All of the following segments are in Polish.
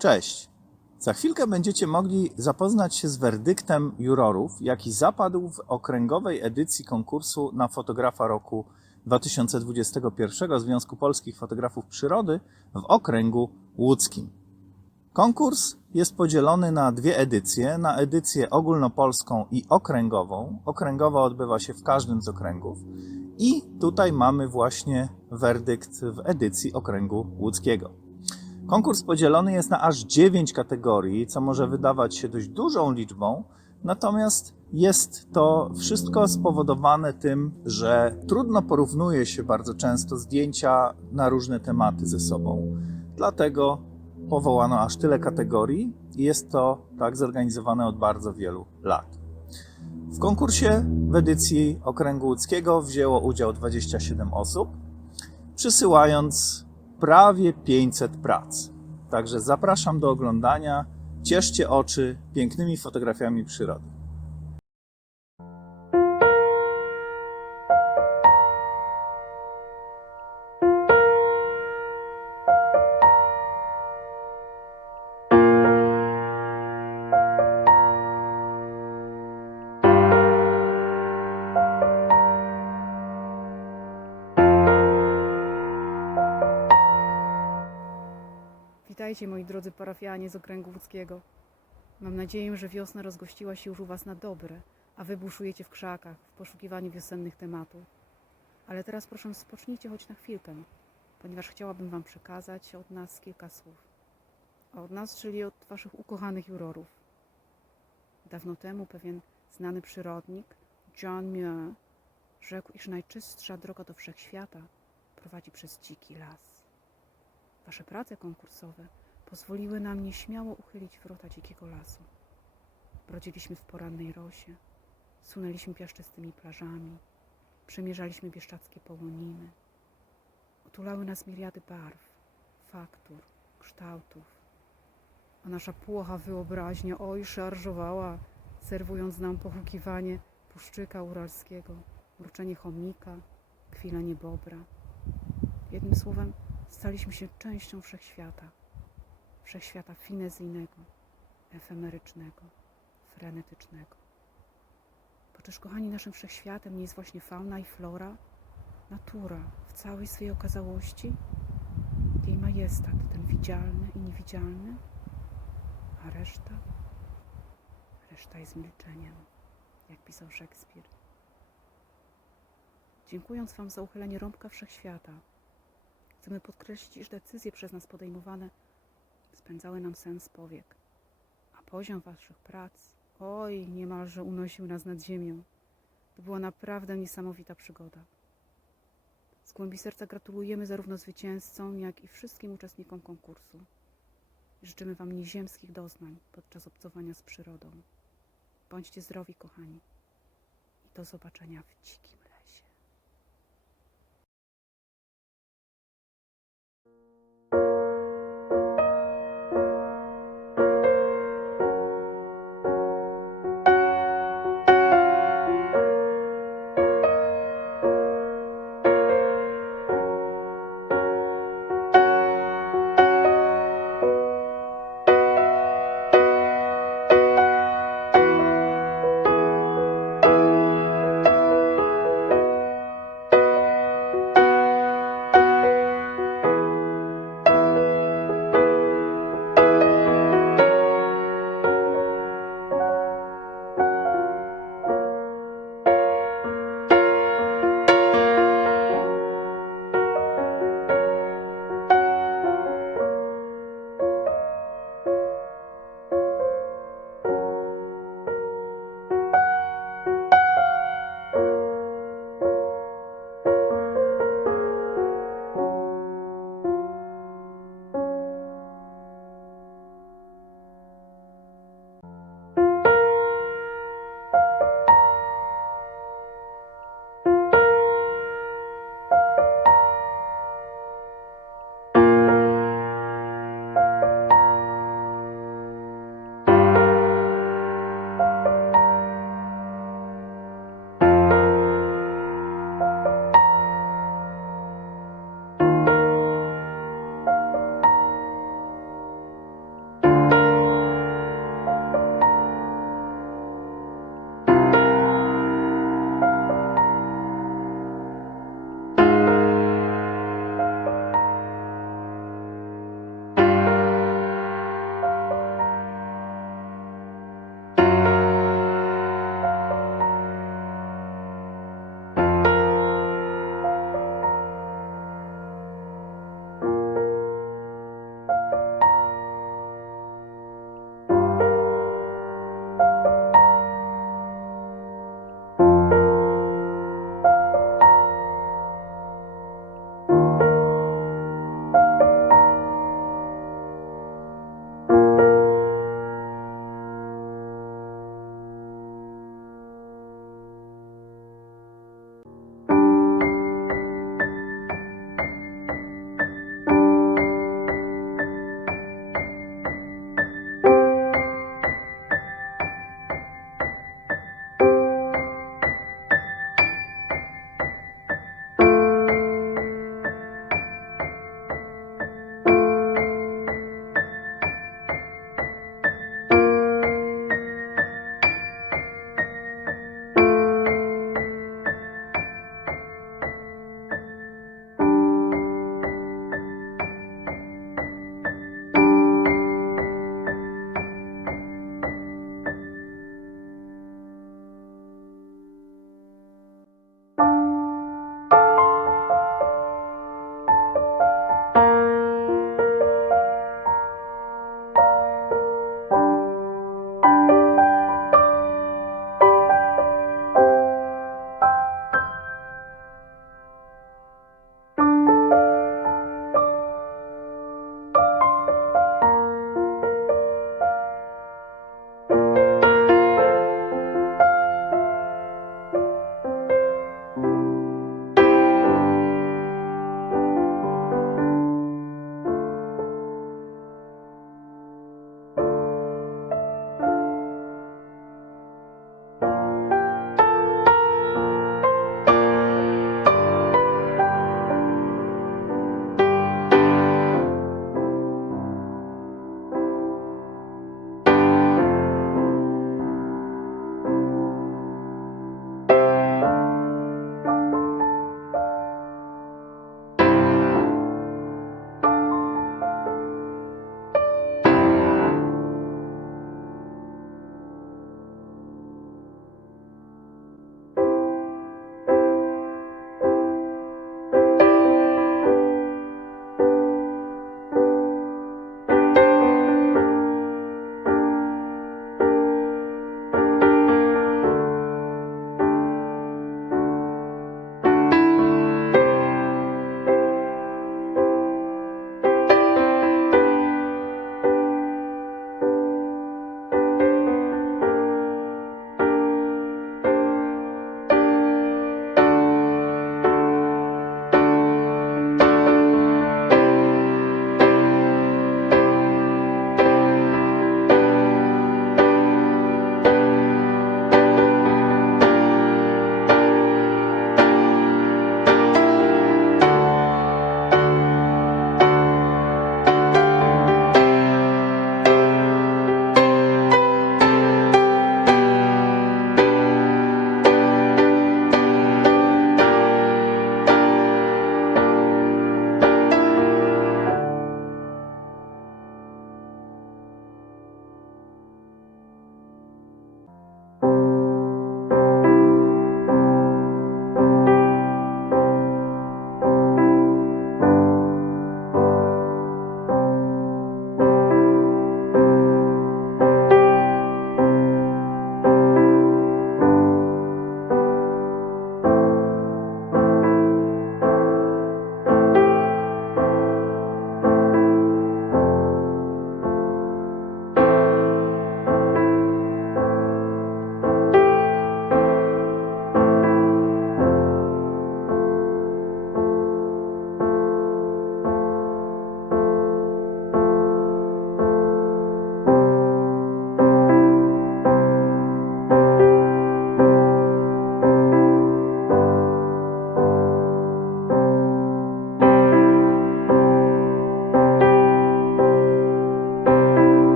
Cześć! Za chwilkę będziecie mogli zapoznać się z werdyktem jurorów, jaki zapadł w okręgowej edycji konkursu na fotografa roku 2021 Związku Polskich Fotografów Przyrody w okręgu łódzkim. Konkurs jest podzielony na dwie edycje, na edycję ogólnopolską i okręgową. Okręgowa odbywa się w każdym z okręgów. I tutaj mamy właśnie werdykt w edycji okręgu łódzkiego. Konkurs podzielony jest na aż 9 kategorii, co może wydawać się dość dużą liczbą, natomiast jest to wszystko spowodowane tym, że trudno porównuje się bardzo często zdjęcia na różne tematy ze sobą. Dlatego powołano aż tyle kategorii i jest to tak zorganizowane od bardzo wielu lat. W konkursie w edycji Okręgu Łódzkiego wzięło udział 27 osób, przysyłając prawie 500 prac. Także zapraszam do oglądania. Cieszcie oczy pięknymi fotografiami przyrody. Witajcie moi drodzy parafianie z okręgu łódzkiego. Mam nadzieję, że wiosna rozgościła się już u Was na dobre, a Wy buszujecie w krzakach w poszukiwaniu wiosennych tematów. Ale teraz proszę spocznijcie choć na chwilkę, ponieważ chciałabym Wam przekazać od nas kilka słów. Od nas, czyli od Waszych ukochanych jurorów. Dawno temu pewien znany przyrodnik, John Muir, rzekł, iż najczystsza droga do wszechświata prowadzi przez dziki las. Wasze prace konkursowe pozwoliły nam nieśmiało uchylić wrota dzikiego lasu. Brodziliśmy w porannej rosie, sunęliśmy piaszczystymi plażami, przemierzaliśmy bieszczackie połoniny. Otulały nas miriady barw, faktur, kształtów. A nasza płocha wyobraźnia oj szarżowała, serwując nam pochukiwanie puszczyka uralskiego, mruczenie chomika, kwilenie bobra. Jednym słowem, staliśmy się częścią wszechświata. Wszechświata finezyjnego, efemerycznego, frenetycznego. Też, kochani, naszym wszechświatem nie jest właśnie fauna i flora, natura w całej swej okazałości, jej majestat, ten widzialny i niewidzialny, a reszta, reszta jest milczeniem, jak pisał Szekspir. Dziękując Wam za uchylenie rąbka wszechświata, Chcemy podkreślić, iż decyzje przez nas podejmowane spędzały nam sens powiek, a poziom Waszych prac, oj, niemalże unosił nas nad ziemią. To była naprawdę niesamowita przygoda. Z głębi serca gratulujemy zarówno zwycięzcom, jak i wszystkim uczestnikom konkursu. Życzymy Wam nieziemskich doznań podczas obcowania z przyrodą. Bądźcie zdrowi, kochani, i do zobaczenia w dzikim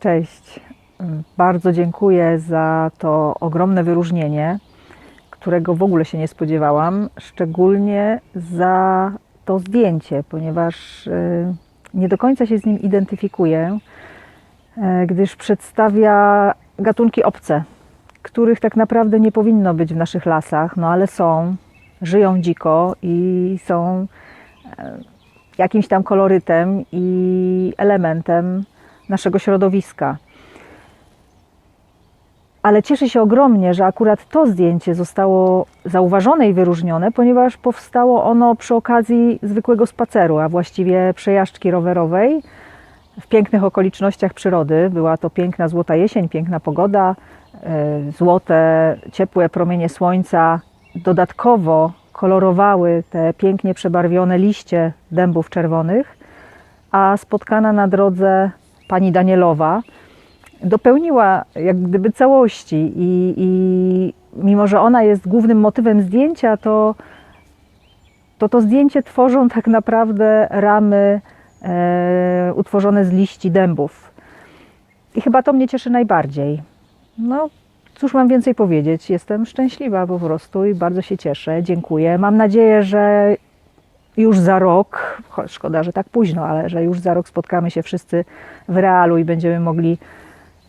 Cześć. Bardzo dziękuję za to ogromne wyróżnienie, którego w ogóle się nie spodziewałam, szczególnie za to zdjęcie, ponieważ y, nie do końca się z nim identyfikuję, y, gdyż przedstawia gatunki obce, których tak naprawdę nie powinno być w naszych lasach, no ale są, żyją dziko i są y, jakimś tam kolorytem i elementem naszego środowiska. Ale cieszę się ogromnie, że akurat to zdjęcie zostało zauważone i wyróżnione, ponieważ powstało ono przy okazji zwykłego spaceru, a właściwie przejażdżki rowerowej w pięknych okolicznościach przyrody. Była to piękna złota jesień, piękna pogoda, e, złote, ciepłe promienie słońca dodatkowo kolorowały te pięknie przebarwione liście dębów czerwonych, a spotkana na drodze pani Danielowa dopełniła jak gdyby całości i, i mimo, że ona jest głównym motywem zdjęcia, to to, to zdjęcie tworzą tak naprawdę ramy e, utworzone z liści dębów. I chyba to mnie cieszy najbardziej. No, cóż mam więcej powiedzieć? Jestem szczęśliwa po prostu i bardzo się cieszę. Dziękuję. Mam nadzieję, że już za rok, szkoda, że tak późno, ale że już za rok spotkamy się wszyscy w realu i będziemy mogli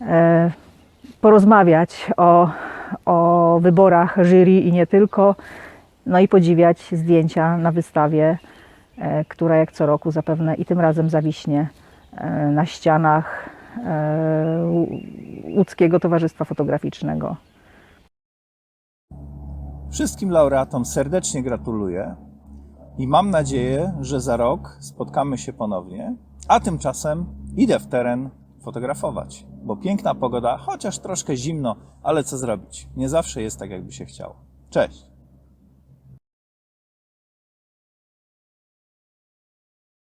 e, porozmawiać o, o wyborach jury i nie tylko, no i podziwiać zdjęcia na wystawie, e, która jak co roku zapewne i tym razem zawiśnie e, na ścianach Łódzkiego Towarzystwa Fotograficznego. Wszystkim laureatom serdecznie gratuluję i mam nadzieję, że za rok spotkamy się ponownie, a tymczasem idę w teren fotografować, bo piękna pogoda, chociaż troszkę zimno, ale co zrobić? Nie zawsze jest tak, jakby się chciało. Cześć!